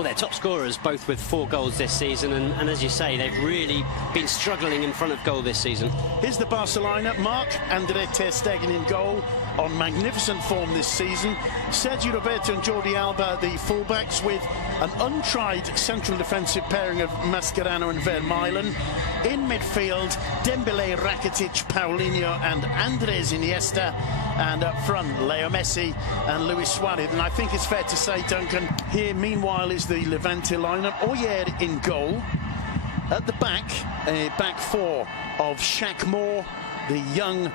Well, they're top scorers, both with 4 goals this season, and as you say, they've really been struggling in front of goal this season. Here's the Barcelona. Marc-André ter Stegen in goal, on magnificent form this season. Sergio Roberto and Jordi Alba, the fullbacks, with an untried central defensive pairing of Mascherano and Vermaelen. In midfield, Dembélé, Rakitic, Paulinho and Andres Iniesta. And up front, Leo Messi and Luis Suarez. And I think it's fair to say, Duncan, here meanwhile is the Levante lineup. Oyer in goal. At the back, a back four of Shaq Moore, the young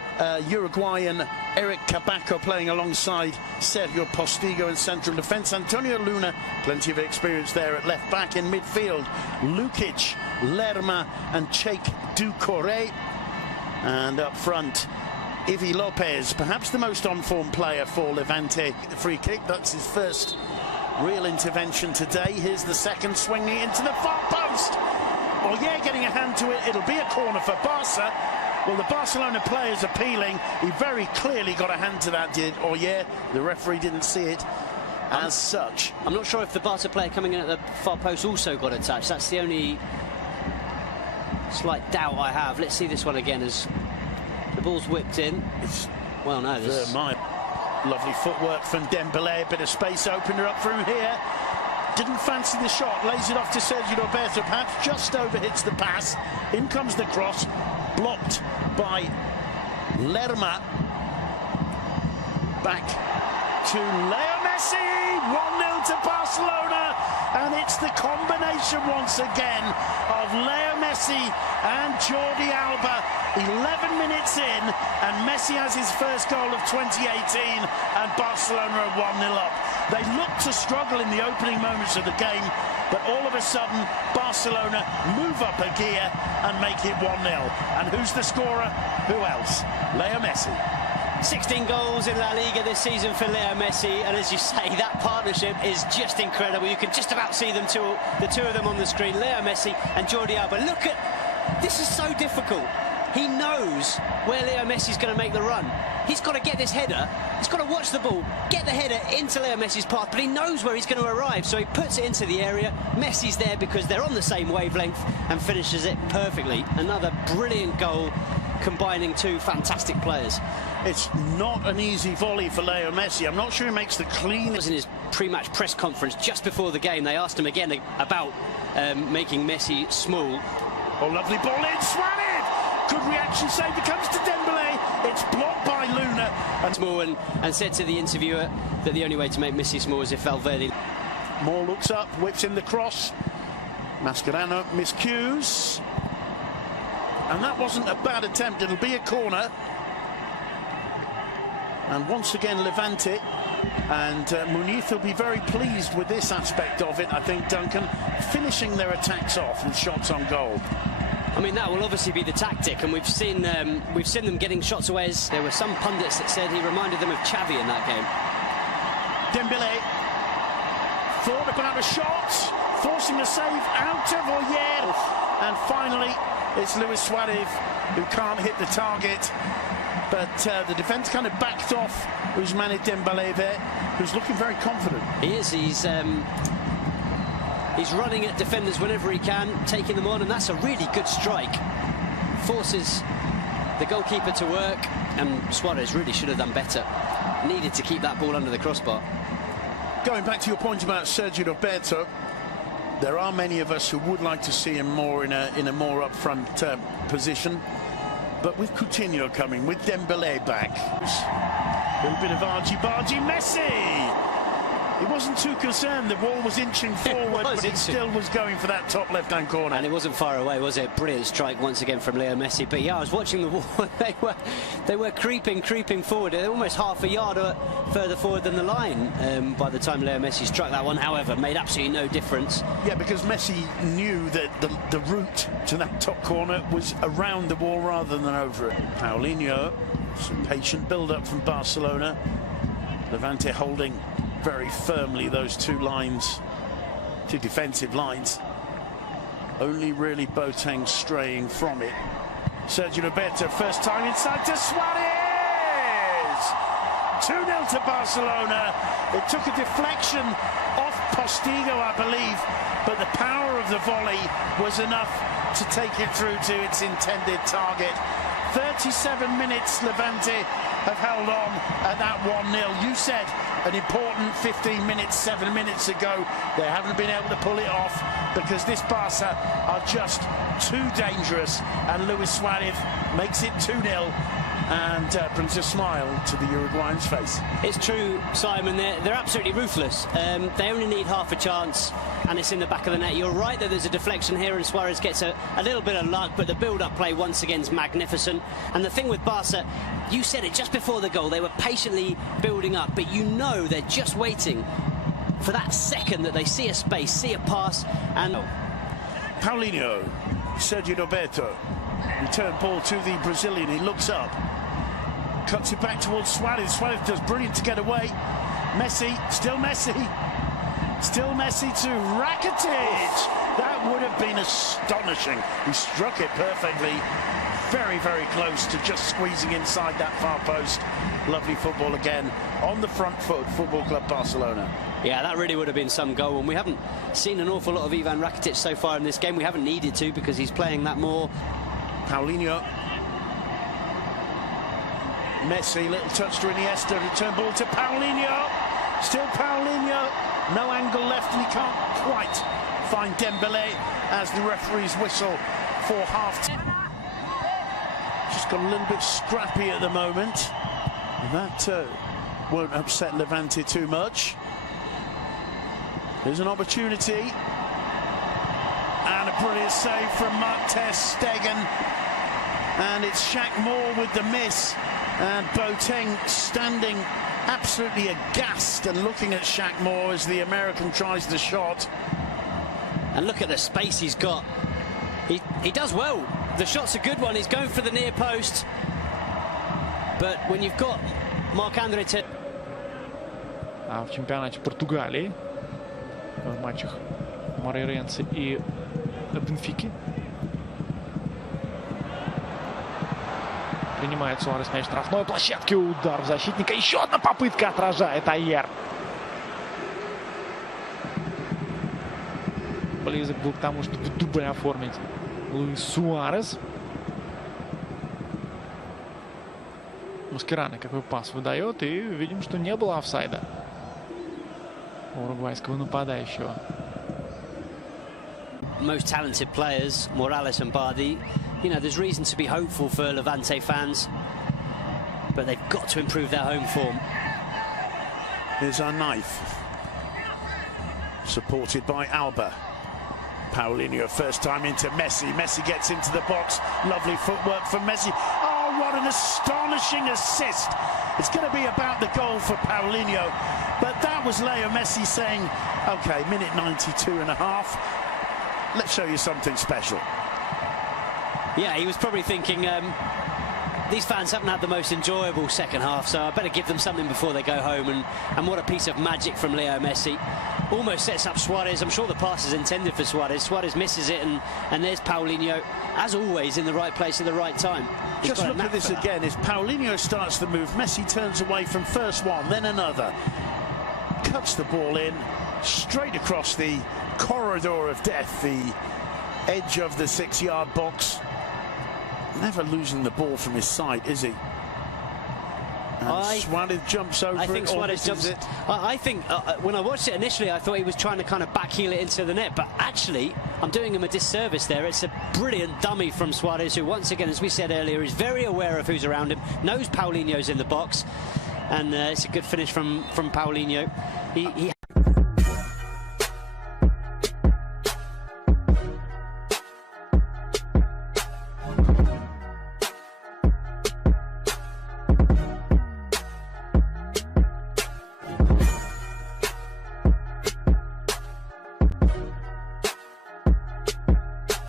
Uruguayan Eric Cabaco playing alongside Sergio Postigo in central defence. Antonio Luna, plenty of experience there at left back. In midfield, Lukic, Lerma and Cheikh Doucouré. And up front, Ivi Lopez, perhaps the most on-form player for Levante. The free kick, that's his first real intervention today. Here's the second, swinging into the far post. Oyer getting a hand to it. It'll be a corner for Barca. Well, the Barcelona player's appealing. He very clearly got a hand to that, did Oyer. The referee didn't see it as such. I'm not sure if the Barca player coming in at the far post also got a touch. That's the only slight doubt I have. Let's see this one again as the ball's whipped in. Well, no, this lovely footwork from Dembélé. Bit of space opened her up for him here. Didn't fancy the shot. Lays it off to Sergio Roberto. Perhaps just overhits the pass. In comes the cross. Blocked by Lerma. Back to Leo Messi. 1-0 to Barcelona. And it's the combination once again of Leo Messi and Jordi Alba. 11 minutes in, and Messi has his first goal of 2018, and Barcelona are 1-0 up. They looked to struggle in the opening moments of the game, but all of a sudden, Barcelona move up a gear and make it 1-0. And who's the scorer? Who else? Leo Messi. 16 goals in La Liga this season for Leo Messi, and as you say, that partnership is just incredible. You can just about see them the two of them on the screen, Leo Messi and Jordi Alba. Look at this, is so difficult. He knows where Leo Messi's going to make the run. He's got to get this header. He's got to watch the ball, get the header into Leo Messi's path, but he knows where he's going to arrive, so he puts it into the area. Messi's there because they're on the same wavelength and finishes it perfectly. Another brilliant goal combining two fantastic players. It's not an easy volley for Leo Messi. I'm not sure he makes the cleanest. In his pre-match press conference just before the game, they asked him again about making Messi small. Oh, lovely ball in, Suarez! Good reaction save, it comes to Dembélé. It's blocked by Luna. Small and said to the interviewer that the only way to make Messi small is if Valverde. Moore looks up, whips in the cross. Mascherano miscues. And that wasn't a bad attempt, it'll be a corner. And once again Levante, and Muniz will be very pleased with this aspect of it, I think, Duncan, finishing their attacks off with shots on goal. I mean, that will obviously be the tactic, and we've seen them getting shots away. There were some pundits that said he reminded them of Xavi in that game. Dembélé thought about a shot, forcing a save out of Oyer, and finally it's Luis Suarez who can't hit the target. But the defence kind of backed off Ousmane Dembélé there, who's looking very confident. He is. He's running at defenders whenever he can, taking them on, and that's a really good strike. Forces the goalkeeper to work, and Suarez really should have done better. Needed to keep that ball under the crossbar. Going back to your point about Sergio Roberto, there are many of us who would like to see him more in a more up-front position. But with Coutinho coming, with Dembélé back, a little bit of argy-bargy. Messi! He wasn't too concerned, the ball was inching forward, but he still was going for that top left-hand corner. And it wasn't far away, was it? Brilliant strike once again from Leo Messi. But yeah, I was watching the wall, they were creeping forward. They're almost half a yard further forward than the line by the time Leo Messi struck that one. However, made absolutely no difference. Yeah, because Messi knew that the route to that top corner was around the wall rather than over it. Paulinho, some patient build-up from Barcelona. Levante holding very firmly those two defensive lines. Only really Boateng straying from it. Sergio Roberto, first time inside to Suarez! 2-0 to Barcelona. It took a deflection off Postigo, I believe, but the power of the volley was enough to take it through to its intended target. 37 minutes Levante have held on at that 1-0. You said an important 15 minutes, 7 minutes ago. They haven't been able to pull it off because this Barca are just too dangerous, and Luis Suarez makes it 2-0 and brings a smile to the Uruguayan's face. It's true, Simon, they're absolutely ruthless. They only need half a chance and it's in the back of the net. You're right that there's a deflection here and Suarez gets a little bit of luck, but the build-up play once again is magnificent. And the thing with Barca, you said it just before the goal, they were patiently building up, but you know they're just waiting for that second that they see a space, see a pass, and... Paulinho, Sergio Roberto, return ball to the Brazilian, he looks up, cuts it back towards Suarez. Suarez does brilliant to get away. Messi, still Messi to Rakitic. That would have been astonishing. He struck it perfectly, very, very close to just squeezing inside that far post. Lovely football again on the front foot, Football Club Barcelona. Yeah, that really would have been some goal, and we haven't seen an awful lot of Ivan Rakitic so far in this game. We haven't needed to because he's playing that more. Paulinho, Messi, little touch to Iniesta, return ball to Paulinho, still Paulinho, no angle left and he can't quite find Dembele as the referee's whistle for half-time. Just got a little bit scrappy at the moment, and that won't upset Levante too much. There's an opportunity, and a brilliant save from Mark ter Stegen, and it's Shaq Moore with the miss. And Boateng standing absolutely aghast and looking at Shaq Moore as the American tries the shot. And look at the space he's got. He does well. The shot's a good one. He's going for the near post. But when you've got Marc-André Ter... В чемпионате Португалии в матчах Морейренse и Бенфики. Принимает Суарес мяч штрафной площадки, удар в защитника, еще одна попытка, отражает Айер. Близок был к тому, чтобы дубль оформить Луис Суарес. Маскерано какой пас выдает, и видим, что не было офсайда у уругвайского нападающего. Most talented players, Morales and Bardi. You know, there's reason to be hopeful for Levante fans, but they've got to improve their home form. Here's our knife, supported by Alba. Paulinho, first time into Messi. Messi gets into the box. Lovely footwork from Messi. Oh, what an astonishing assist. It's going to be about the goal for Paulinho, but that was Leo Messi saying, OK, minute 92 and a half. Let's show you something special. Yeah, he was probably thinking, these fans haven't had the most enjoyable second half, so I better give them something before they go home. And what a piece of magic from Leo Messi. Almost sets up Suarez. I'm sure the pass is intended for Suarez. Suarez misses it, and there's Paulinho, as always, in the right place at the right time. Just look at this again. As Paulinho starts the move, Messi turns away from first one, then another. Cuts the ball in, straight across the corridor of death, the edge of the 6-yard box. Never losing the ball from his side, is he? Suarez jumps over I think Suarez jumps it. I think when I watched it initially, I thought he was trying to kind of backheel it into the net, but actually, I'm doing him a disservice there. It's a brilliant dummy from Suarez, who once again, as we said earlier, is very aware of who's around him, knows Paulinho's in the box, and it's a good finish from Paulinho. He